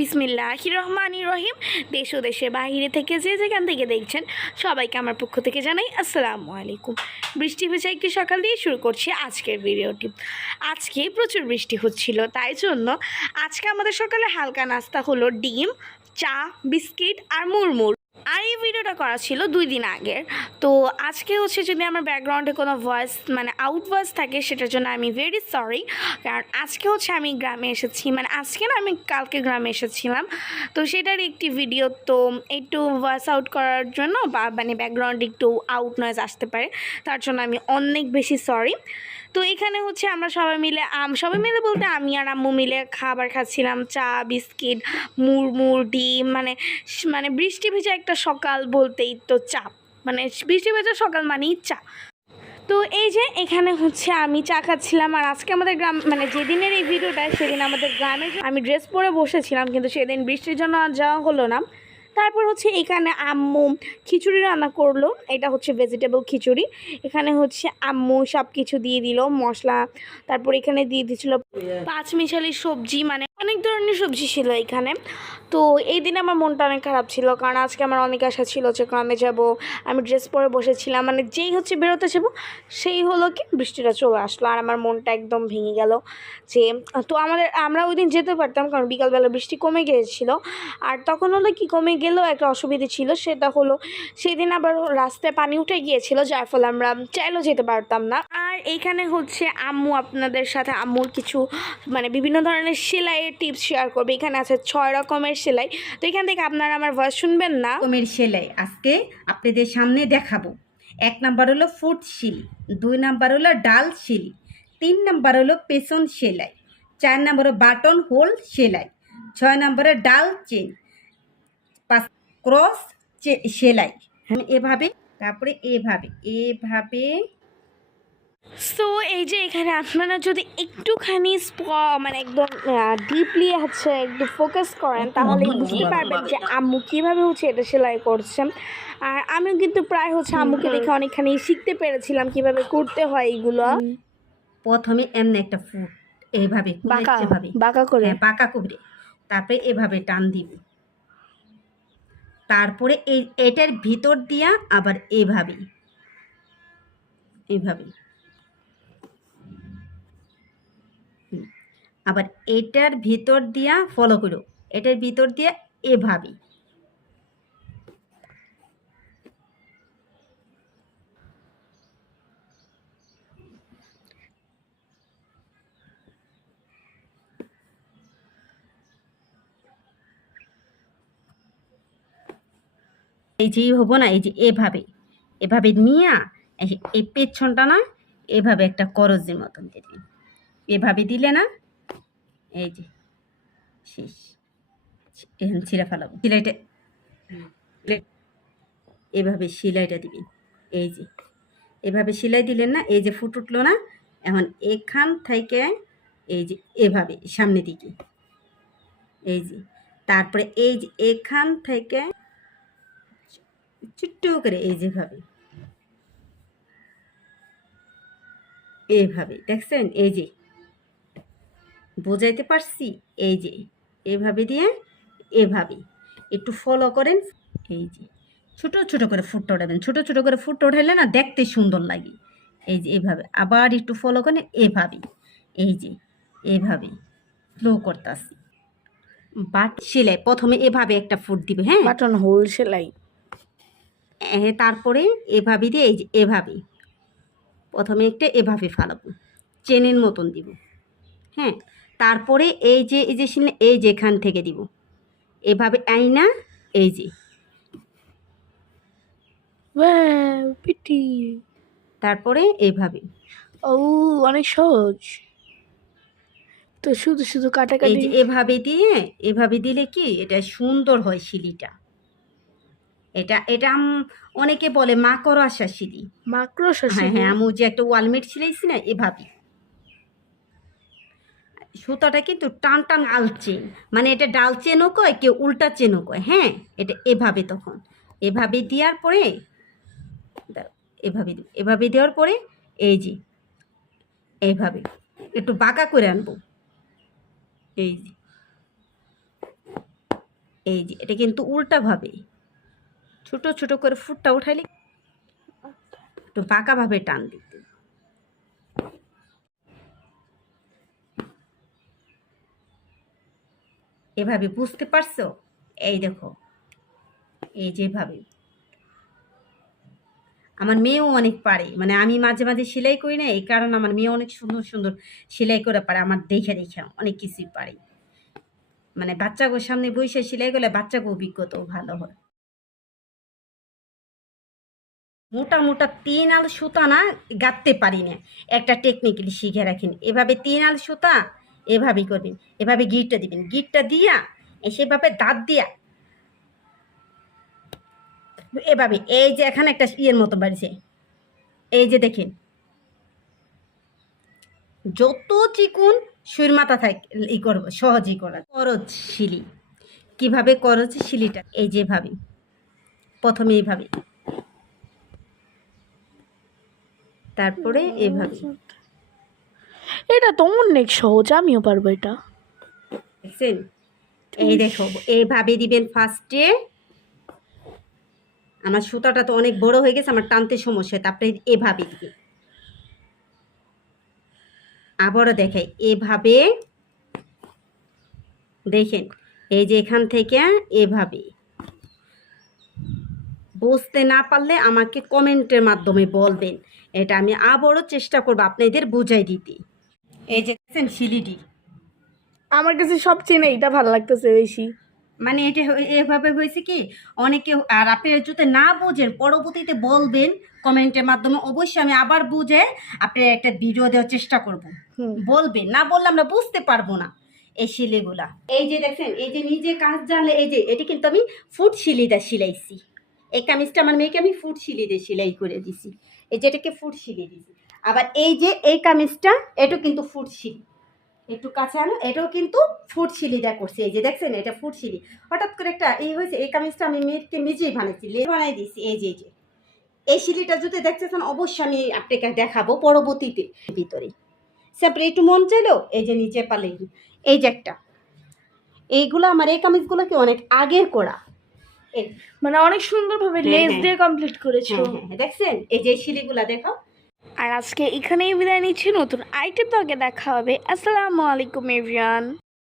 বিসমিল্লাহির রহমানির রহিম। দেশ ও দেশের বাইরে থেকে যে যেখান থেকে দেখছেন সবাইকে আমার পক্ষ থেকে জানাই আসসালামু আলাইকুম। বৃষ্টি ভেজা একটি সকাল দিয়ে শুরু করছি আজকের ভিডিওটি। আজকে প্রচুর বৃষ্টি হচ্ছিল, তাই জন্য আজকে আমাদের সকালে হালকা নাস্তা হলো ডিম, চা, বিস্কিট আর মুড়মুড়। আর এই ভিডিওটা করা ছিল 2 দিন আগের। তো আজকে হচ্ছে যদি আমার ব্যাকগ্রাউন্ডে কোনো ভয়েস আউট ভয়েস থাকে সেটার জন্য আমি ভেরি সরি, কারণ আজকে হচ্ছে আমি গ্রামে এসেছি, আজকে না, আমি কালকে গ্রামে এসেছিলাম। তো সেটার একটি ভিডিও, তো একটু ভয়েস আউট করার জন্য বা ব্যাকগ্রাউন্ডে একটু আউট নয়েজ আসতে পারে, তার জন্য আমি অনেক বেশি সরি। তো এখানে হচ্ছে আমরা সবাই মিলে বলতে আমি আর আম্মু মিলে খাবার খাচ্ছিলাম, চা, বিস্কিট, মুড়মুড়, ডিম। বৃষ্টি ভেজা একটা সকাল বলতেই তো চা, বৃষ্টি ভেজা সকাল মানেই চা। তো এই যে এখানে হচ্ছে আমি চা খাচ্ছিলাম। আর আজকে আমাদের গ্রাম যেদিনের এই ভিডিওটা, সেদিন আমাদের গ্রামে আমি ড্রেস পরে বসেছিলাম, কিন্তু সেদিন বৃষ্টির জন্য আর যাওয়া হলো না। তারপর হচ্ছে এখানে আম্মু খিচুড়ি রান্না করলো, এটা হচ্ছে ভেজিটেবল খিচুড়ি। এখানে হচ্ছে আম্মু সব কিছু দিয়ে দিল, মশলা, তারপর এখানে দিয়ে দিয়েছিল পাঁচমিশালি সবজি, অনেক ধরনের সবজি ছিল এখানে। তো এই দিন আমার মনটা অনেক খারাপ ছিল, কারণ আজকে আমার অনেক আশা ছিল যে গ্রামে যাব। আমি ড্রেস পরে বসেছিলাম, যেই হচ্ছে বেরোতে যাব সেই হলো কি বৃষ্টিটা চলে আসলো, আর আমার মনটা একদম ভেঙে গেল। যে তো আমরা ওই দিন যেতে পারতাম, কারণ বিকালবেলা বৃষ্টি কমে গিয়েছিল। আর তখন হলো কি, কমে গেলেও একটা অসুবিধে ছিল, সেটা হলো সেদিন আবার রাস্তায় পানি উঠে গিয়েছিল, যার ফলে আমরা চাইলেও যেতে পারতাম না। আর এইখানে হচ্ছে আম্মু আপনাদের সাথে আম্মুর কিছু বিভিন্ন ধরনের সেলাইয়ের টিপস শেয়ার করবে। এখানে আছে 6 রকমের সেলাই। তো এখান থেকে আপনারা আমার ভয়েস শুনবেন না। রকমের সেলাই আজকে আপনাদের সামনে দেখাবো। 1 নাম্বার হলো ফুট সিলি, 2 নাম্বার হলো ডাল সিলি, 3 নাম্বার হলো পেছন সেলাই, 4 নাম্বার বাটন হোল সেলাই, 6 নাম্বারে ডাল চেন, 5 ক্রস সেলাই। হ্যাঁ, এভাবে, তারপরে এভাবে এভাবে। সো এই যে এখানে আপনারা যদি একটুখানি একদম ডিপলি হচ্ছে একটু ফোকাস করেন, তাহলে বুঝতে পারবেন যে আম্মু কীভাবে হচ্ছে এটা সেলাই করছেন। আর আমিও কিন্তু প্রায় হচ্ছে আম্মুকে দেখে অনেকখানি শিখতে পেরেছিলাম কীভাবে করতে হয় এইগুলো। প্রথমে এমনি একটা ফুট এইভাবে বাঁকা করে, বাঁকা করে, তারপরে এভাবে টান দিবে, তারপরে এটার ভিতর দিয়া আবার এভাবে এভাবে, আবার এটার ভিতর দিয়া ফলো করো, এটার ভিতর দিয়া এভাবে। এই যে হবো না, এই যে এভাবে এভাবে নিয়ে এই পেছনটা না এভাবে একটা করজের মতন দিলে, এভাবে দিলে না, এই যে শেষ। এখন ছিঁড়া ফেলাবো সেলাইটা, এভাবে সেলাইটা দিবেন। এই যে এভাবে সেলাই দিলেন না, এই যে ফুট উঠলো না, এখন এখান থেকে এই যে এভাবে সামনের দিকে, এই যে, তারপরে এই যে এখান থেকে ছোট্ট করে এই যেভাবে এইভাবে, দেখছেন? এই যে বোঝাইতে পারছি? এই যে এভাবে দিয়ে এভাবে একটু ফলো করেন। এই যে ছোট ছোট করে ফুটটা উঠাবেন, ছোট ছোট করে ফুটটা উঠাইলে না দেখতে সুন্দর লাগে। এই যে এভাবে আবার একটু ফলো করেন, এভাবে, এই যে এভাবে স্লো করতেছি। বাট সেলাই প্রথমে এভাবে একটা ফুট দিবে, হ্যাঁ, বাটন হোল সেলাই। তারপরে এভাবে দিয়ে এই যে এভাবে প্রথমে একটা এভাবে ফালাবো, চেনের মতন দিব, হ্যাঁ, তারপরে এই যে এই যে এখান থেকে দিব এভাবে আইনা, এই যে পিটি, তারপরে এইভাবে। ও অনেক সহজ তো, শুধু শুধু এই কাটাকাটি। যে এভাবে দিলে কি এটা সুন্দর হয় সিলিটা। এটা অনেকে বলে মাকড়সা সিলি। মাকড়সা হ্যাঁ সিলি। হ্যাঁ, আমি যে একটা ওয়ালমেট সিলাইছি না, এভাবে সুতাটা কিন্তু টান টান ডাল চেন, এটা ডাল চেনও কয়, কেউ উল্টা চেনও কয়, হ্যাঁ। এটা এভাবে, তখন এভাবে দেওয়ার পরে এভাবে দেওয়ার পরে এই যে এইভাবে একটু বাঁকা করে আনবো, এই যে এই যে এটা কিন্তু উল্টাভাবে ছোট ছোট করে ফুটটা উঠাইলে একটু বাঁকাভাবে টান দিতে। এভাবে বুঝতে পারছো? এই দেখো, এই যেভাবে আমার মেয়েও অনেক পারে, মানে আমি মাঝে মাঝে সেলাই করি না, এই কারণে আমার মেয়ে অনেক সুন্দর সুন্দর সেলাই করে পারে, আমার দেখে দেখে অনেক কিছুই পারে। মানে বাচ্চাগুলোর সামনে বসে সেলাই করলে বাচ্চাকে অভিজ্ঞতাও ভালো হয়। মোটা মোটা 3 আল সুতা না গাঁথতে পারি না, একটা টেকনিক্যালি শিখে রাখেন। এভাবে 3 আল সুতা এভাবেই করবেন, এভাবে গিটটা দিবেন, গিটটা দিয়া সেভাবে দাঁত দিয়া এভাবে, এই যে এখানে একটা ইয়ের মতো বাড়িছে, এই যে দেখেন যত চিকুন সুর মাথা থাকে ই করবো, সহজেই করা। করজ শিলি, কিভাবে করজ শিলিটা, এই যেভাবে প্রথমে এইভাবে, তারপরে এভাবে, এটা তো অনেক সহজ, আমিও পারবো এটা। দেখছেন? এই দেখো এইভাবে দিবেন ফার্স্টে। আমার সুতাটা তো অনেক বড় হয়ে গেছে, আমার টানতে সমস্যা হয়, তারপরে এভাবে দিবে। আবারও দেখাই, এভাবে দেখেন, এই যে এখান থেকে এভাবে। বুঝতে না পারলে আমাকে কমেন্টের মাধ্যমে বলবেন, এটা আমি আবারও চেষ্টা করবো আপনাদের বুঝাই দিতে। এই যে দেখছেন শিলিটি, আমার কাছে সবচেয়ে না এটা ভালো লাগতেছে বেশি। মানে এটা এভাবে হয়েছে কি, অনেকে আর আপনি যদি না বুঝেন পরবর্তীতে বলবেন কমেন্টের মাধ্যমে, অবশ্যই আমি আবার বুঝে আপনি একটা ভিডিও দেওয়ার চেষ্টা করব। বলবেন, না বললে আমরা বুঝতে পারবো না এই শিলিগুলা। এই যে দেখেন, এই যে নিজে কাজ জানলে, এই যে এটি কিন্তু আমি ফুট শিলিটা সিলাইছি। এই কামিজটা আমার মেয়েকে আমি ফুট শিলি দিয়ে সেলাই করে দিছি, এই যে এটাকে ফুট শিলি দিছি। আবার এই যে এই কামিজটা, এটা কিন্তু ফুট শিলি, একটু কাছে আনো, এটাও কিন্তু ফুট শিলিটা করছে। এই যে দেখছেন, এটা ফুট শিলি। হঠাৎ করে একটা এই হয়েছে, এই কামিজটা আমি মেয়েকে নিজেই বানাইছি, বানাই দিয়েছি। এই যে এই শিলিটা যদি দেখতেছেন, অবশ্যই আমি আপনাকে দেখাবো পরবর্তীতে ভিতরে। তারপরে একটু মন চাইলো, এই যে নিচে পালে এই যে একটা, এইগুলো আমার এই কামিজগুলোকে অনেক আগের করা, মানে অনেক সুন্দরভাবে হ্যাঁ, লেস হ্যাঁ। দিয়ে কমপ্লিট করেছো। হ্যাঁ হ্যাঁ দেখছেন, এই যে শিলিগুলা দেখো। আর আজকে এখানেই বিদায় নিচ্ছি, নতুন আইটেম তো আগে দেখা হবে। আসসালামু আলাইকুম এভরিওয়ান।